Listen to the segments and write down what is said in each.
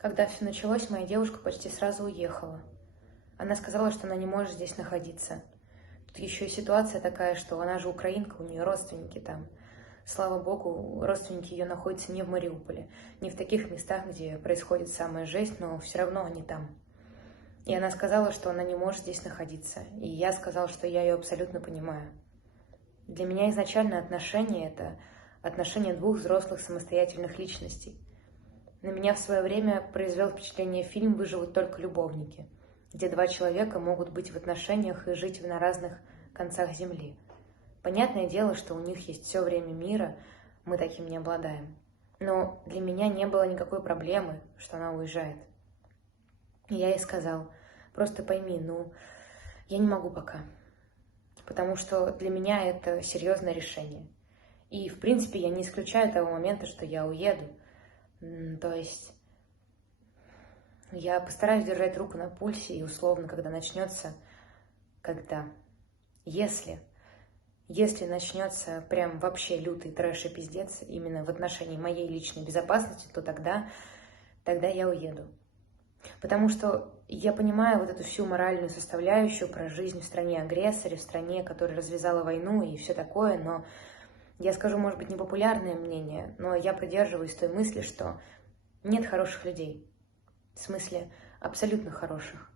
Когда все началось, моя девушка почти сразу уехала. Она сказала, что она не может здесь находиться. Тут еще и ситуация такая, что она же украинка, у нее родственники там. Слава богу, родственники ее находятся не в Мариуполе, не в таких местах, где происходит самая жесть, но все равно они там. И она сказала, что она не может здесь находиться. И я сказал, что я ее абсолютно понимаю. Для меня изначально отношения — это отношения двух взрослых самостоятельных личностей. На меня в свое время произвел впечатление фильм «Выживут только любовники», где два человека могут быть в отношениях и жить на разных концах земли. Понятное дело, что у них есть все время мира, мы таким не обладаем. Но для меня не было никакой проблемы, что она уезжает. И я ей сказал: просто пойми, я не могу пока, потому что для меня это серьезное решение. И, в принципе, я не исключаю того момента, что я уеду. То есть я постараюсь держать руку на пульсе, и условно, когда начнется, если начнется прям вообще лютый трэш и пиздец именно в отношении моей личной безопасности, то тогда я уеду. Потому что я понимаю вот эту всю моральную составляющую про жизнь в стране-агрессоре, в стране, которая развязала войну и все такое, но я скажу, может быть, непопулярное мнение, но я придерживаюсь той мысли, что нет хороших людей. В смысле, абсолютно хороших.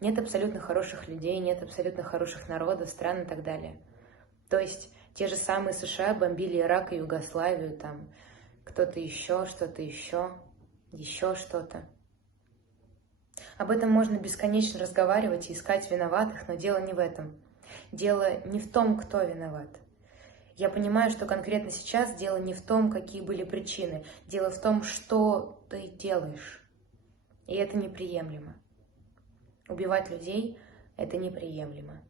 Нет абсолютно хороших людей, нет абсолютно хороших народов, стран и так далее. То есть те же самые США бомбили Ирак и Югославию, там кто-то еще, что-то еще что-то. Об этом можно бесконечно разговаривать и искать виноватых, но дело не в этом. Дело не в том, кто виноват. Я понимаю, что конкретно сейчас дело не в том, какие были причины. Дело в том, что ты делаешь. И это неприемлемо. Убивать людей — это неприемлемо.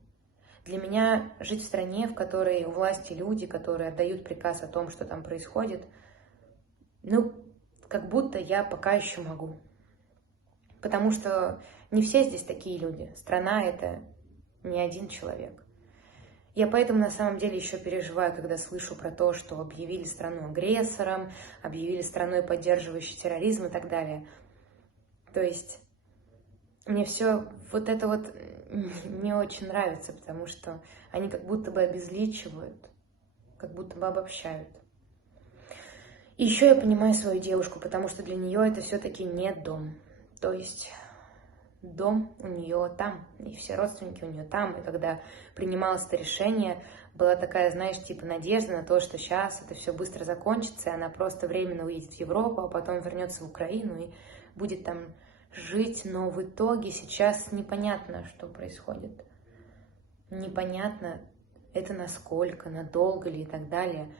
Для меня жить в стране, в которой у власти люди, которые отдают приказ о том, что там происходит, как будто я пока еще могу. Потому что не все здесь такие люди. Страна — это не один человек. Я поэтому на самом деле еще переживаю, когда слышу про то, что объявили страну агрессором, объявили страной, поддерживающей терроризм и так далее. То есть мне все вот это вот не очень нравится, потому что они как будто бы обезличивают, как будто бы обобщают. И еще я понимаю свою девушку, потому что для нее это все-таки не дом. То есть дом у нее там, и все родственники у нее там. И когда принималось это решение, была такая, знаешь, типа надежда на то, что сейчас это все быстро закончится, и она просто временно уедет в Европу, а потом вернется в Украину и будет там жить. Но в итоге сейчас непонятно, что происходит. Непонятно, это насколько, надолго ли и так далее.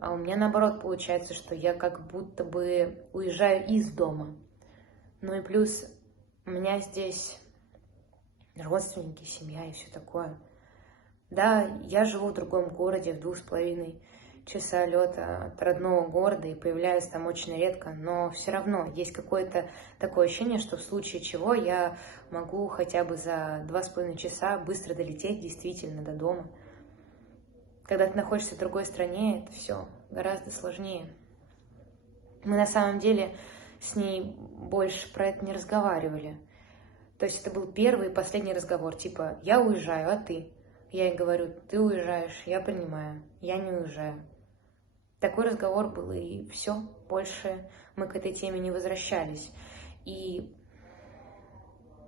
А у меня наоборот получается, что я как будто бы уезжаю из дома. Ну и плюс у меня здесь родственники, семья и все такое. Да, я живу в другом городе, в 2,5 часа лета от родного города и появляюсь там очень редко, но все равно есть какое-то такое ощущение, что в случае чего я могу хотя бы за 2,5 часа быстро долететь действительно до дома. Когда ты находишься в другой стране, это все гораздо сложнее. Мы на самом деле с ней больше про это не разговаривали. То есть это был первый и последний разговор, типа: я уезжаю, а ты? Я ей говорю: ты уезжаешь, я принимаю, я не уезжаю. Такой разговор был, и все, больше мы к этой теме не возвращались. И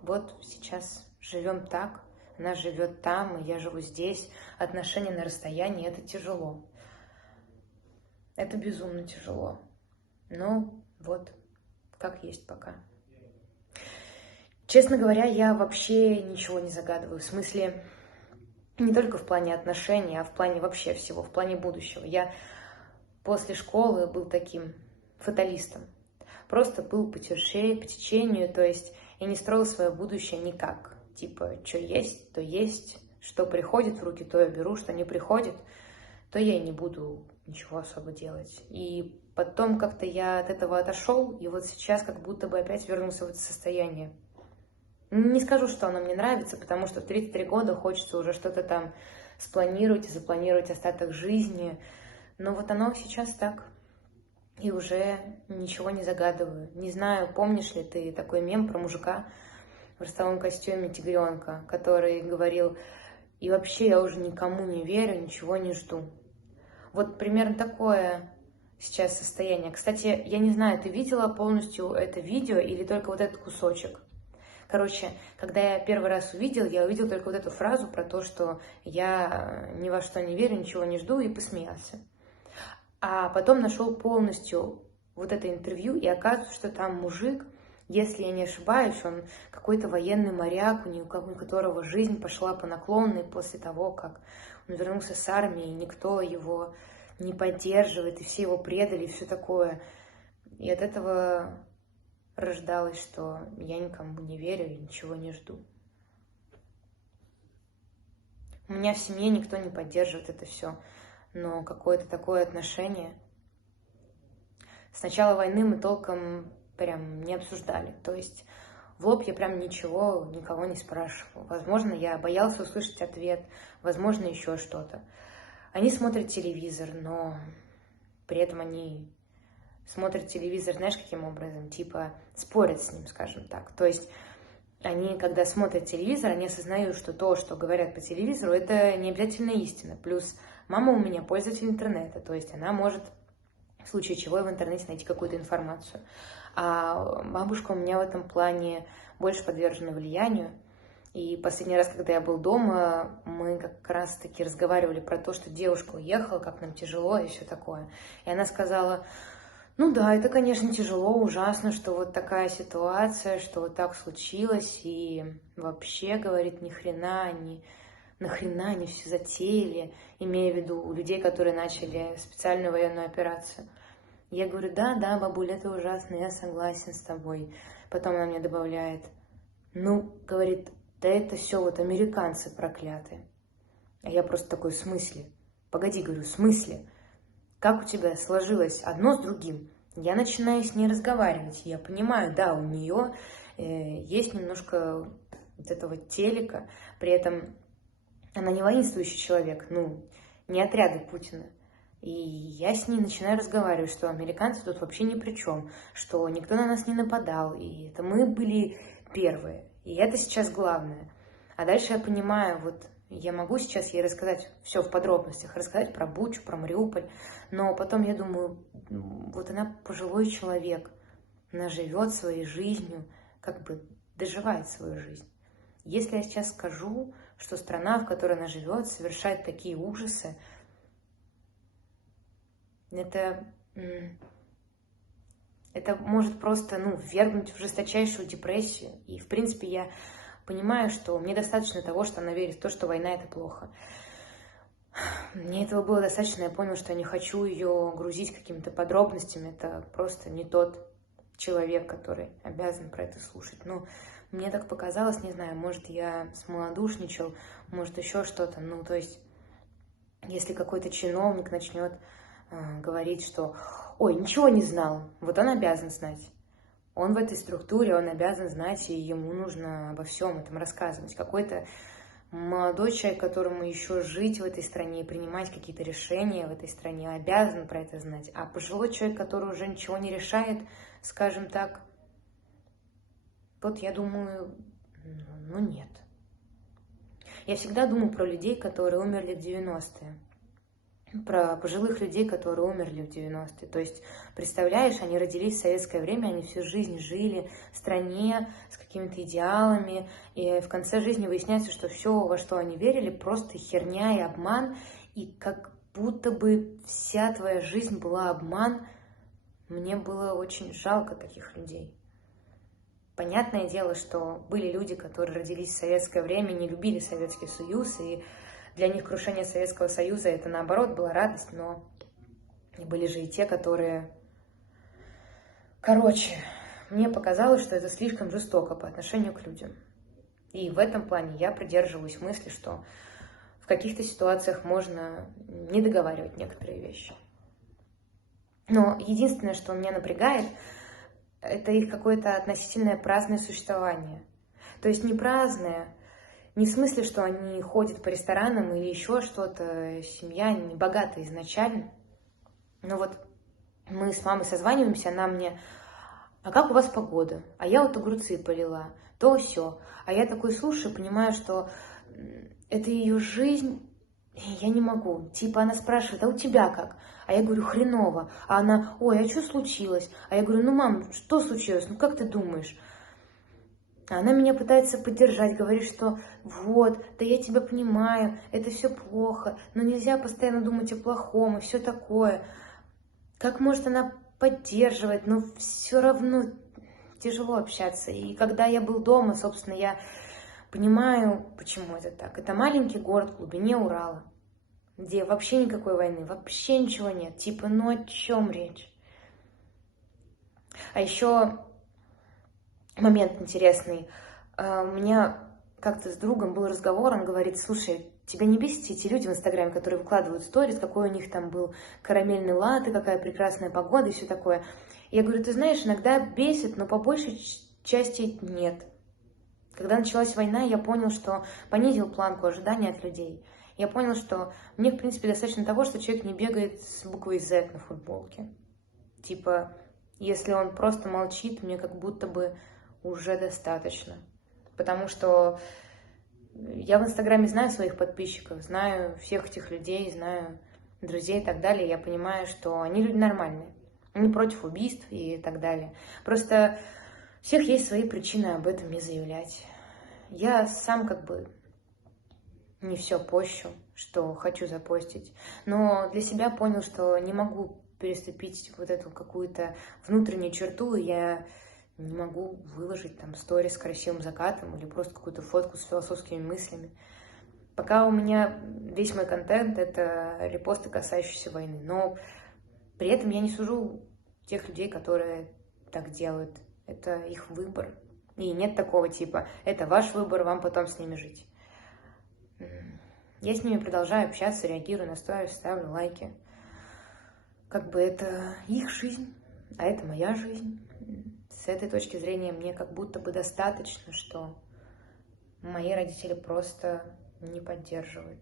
вот сейчас живем так, она живет там, и я живу здесь. Отношения на расстоянии — это тяжело. Это безумно тяжело. Но вот, как есть пока. Честно говоря, я вообще ничего не загадываю. В смысле, не только в плане отношений, а в плане вообще всего, в плане будущего. Я после школы был таким фаталистом. Просто был по течению, то есть я не строил свое будущее никак. Типа, что есть, то есть, что приходит в руки, то я беру, что не приходит, то я и не буду ничего особо делать. И потом как-то я от этого отошел, и вот сейчас как будто бы опять вернулся в это состояние. Не скажу, что оно мне нравится, потому что в 33 года хочется уже что-то там спланировать и запланировать остаток жизни. Но вот оно сейчас так. и уже ничего не загадываю. Не знаю, помнишь ли ты такой мем про мужика в ростовом костюме тигренка, который говорил: и вообще я уже никому не верю, ничего не жду. Вот примерно такое сейчас состояние. Кстати, я не знаю, ты видела полностью это видео или только вот этот кусочек? Короче, когда я первый раз увидела, я увидела только вот эту фразу про то, что я ни во что не верю, ничего не жду, и посмеялся. А потом нашел полностью вот это интервью, и оказывается, что там мужик, если я не ошибаюсь, он какой-то военный моряк, у которого жизнь пошла по наклонной после того, как он вернулся с армии, и никто его не поддерживает, и все его предали, и все такое. И от этого рождалось, что я никому не верю и ничего не жду. У меня в семье никто не поддерживает это все, но какое-то такое отношение. С начала войны мы толком прям не обсуждали, то есть в лоб я прям ничего, никого не спрашивала. Возможно, я боялся услышать ответ, возможно, еще что-то. Они смотрят телевизор, но при этом они смотрят телевизор, знаешь, каким образом? Типа спорят с ним, скажем так. То есть они, когда смотрят телевизор, они осознают, что то, что говорят по телевизору, это не обязательно истина. Плюс мама у меня пользователь интернета, то есть она может в случае чего в интернете найти какую-то информацию. А бабушка у меня в этом плане больше подвержена влиянию. И последний раз, когда я был дома, мы как раз-таки разговаривали про то, что девушка уехала, как нам тяжело и все такое. И она сказала: ну да, это, конечно, тяжело, ужасно, что вот такая ситуация, что вот так случилось. И вообще, говорит, нахрена они все затеяли, имея в виду людей, которые начали специальную военную операцию. Я говорю: да, бабуля, это ужасно, я согласен с тобой. Потом она мне добавляет: ну, говорит, да это все вот американцы проклятые. А я просто такой: в смысле? Погоди, говорю, в смысле? Как у тебя сложилось одно с другим? Я начинаю с ней разговаривать, я понимаю, да, у нее есть немножко вот этого телека, при этом она не воинствующий человек, ну, не отряды Путина. И я с ней начинаю разговаривать, что американцы тут вообще ни при чем, что никто на нас не нападал, и это мы были первые, и это сейчас главное. А дальше я понимаю, вот я могу сейчас ей рассказать все в подробностях, рассказать про Бучу, про Мариуполь, но потом я думаю, вот она пожилой человек, она живет своей жизнью, как бы доживает свою жизнь. Если я сейчас скажу, что страна, в которой она живет, совершает такие ужасы, это может просто, ввергнуть в жесточайшую депрессию. И, в принципе, я понимаю, что мне достаточно того, что она верит в то, что война — это плохо. Мне этого было достаточно, я понял, что я не хочу ее грузить какими-то подробностями. Это просто не тот человек, который обязан про это слушать. Но мне так показалось, не знаю, может, я смолодушничал, может, еще что-то. То есть, если какой-то чиновник начнет говорить, что «Ой, ничего не знал», вот он обязан знать. Он в этой структуре, он обязан знать, и ему нужно обо всем этом рассказывать. Какой-то молодой человек, которому еще жить в этой стране и принимать какие-то решения в этой стране, обязан про это знать. А пожилой человек, который уже ничего не решает, скажем так, вот я думаю, нет. Я всегда думаю про людей, которые умерли в 90-е. Про пожилых людей, которые умерли в 90-е. То есть, представляешь, они родились в советское время, они всю жизнь жили в стране с какими-то идеалами, и в конце жизни выясняется, что все, во что они верили, просто херня и обман, и как будто бы вся твоя жизнь была обман. Мне было очень жалко таких людей. Понятное дело, что были люди, которые родились в советское время, не любили Советский Союз, и для них крушение Советского Союза — это, наоборот, была радость, но были же и те, которые... мне показалось, что это слишком жестоко по отношению к людям. И в этом плане я придерживаюсь мысли, что в каких-то ситуациях можно не договаривать некоторые вещи. Но единственное, что меня напрягает, это их какое-то относительное праздное существование. То есть не праздное, не в смысле, что они ходят по ресторанам или еще что-то, семья не богатая изначально. Но вот мы с мамой созваниваемся, она мне: а как у вас погода? А я вот огурцы полила, то все. А я такой слушаю, понимаю, что это ее жизнь, и я не могу. Типа она спрашивает: а у тебя как? А я говорю: хреново. А она: ой, а что случилось? А я говорю: ну, мам, что случилось? Ну, как ты думаешь? А она меня пытается поддержать, говорит, что вот, да я тебя понимаю, это все плохо, но нельзя постоянно думать о плохом и все такое. Как может она поддерживать, но все равно тяжело общаться. И когда я был дома, собственно, я понимаю, почему это так. Это маленький город в глубине Урала, где вообще никакой войны, вообще ничего нет. Типа, ну о чем речь? А еще момент интересный. У меня как-то с другом был разговор, он говорит: слушай, тебя не бесит эти люди в Инстаграме, которые выкладывают сторис, какой у них там был карамельный латте, какая прекрасная погода и все такое. Я говорю: ты знаешь, иногда бесит, но по большей части нет. Когда началась война, я понял, что понизил планку ожидания от людей. Я понял, что мне, в принципе, достаточно того, что человек не бегает с буквой Z на футболке. Типа, если он просто молчит, мне как будто бы уже достаточно. Потому что я в Инстаграме знаю своих подписчиков, знаю всех этих людей, знаю друзей и так далее. Я понимаю, что они люди нормальные. Они против убийств и так далее. Просто у всех есть свои причины об этом не заявлять. Я сам как бы не все пощу, что хочу запостить. Но для себя понял, что не могу переступить вот эту какую-то внутреннюю черту, и я не могу выложить там сторис с красивым закатом или просто какую-то фотку с философскими мыслями. Пока у меня весь мой контент — это репосты, касающиеся войны. Но при этом я не сужу тех людей, которые так делают. Это их выбор. И нет такого типа: это ваш выбор, вам потом с ними жить. Я с ними продолжаю общаться, реагирую на сторис, ставлю лайки. Как бы это их жизнь, а это моя жизнь. С этой точки зрения мне как будто бы достаточно, что мои родители просто не поддерживают.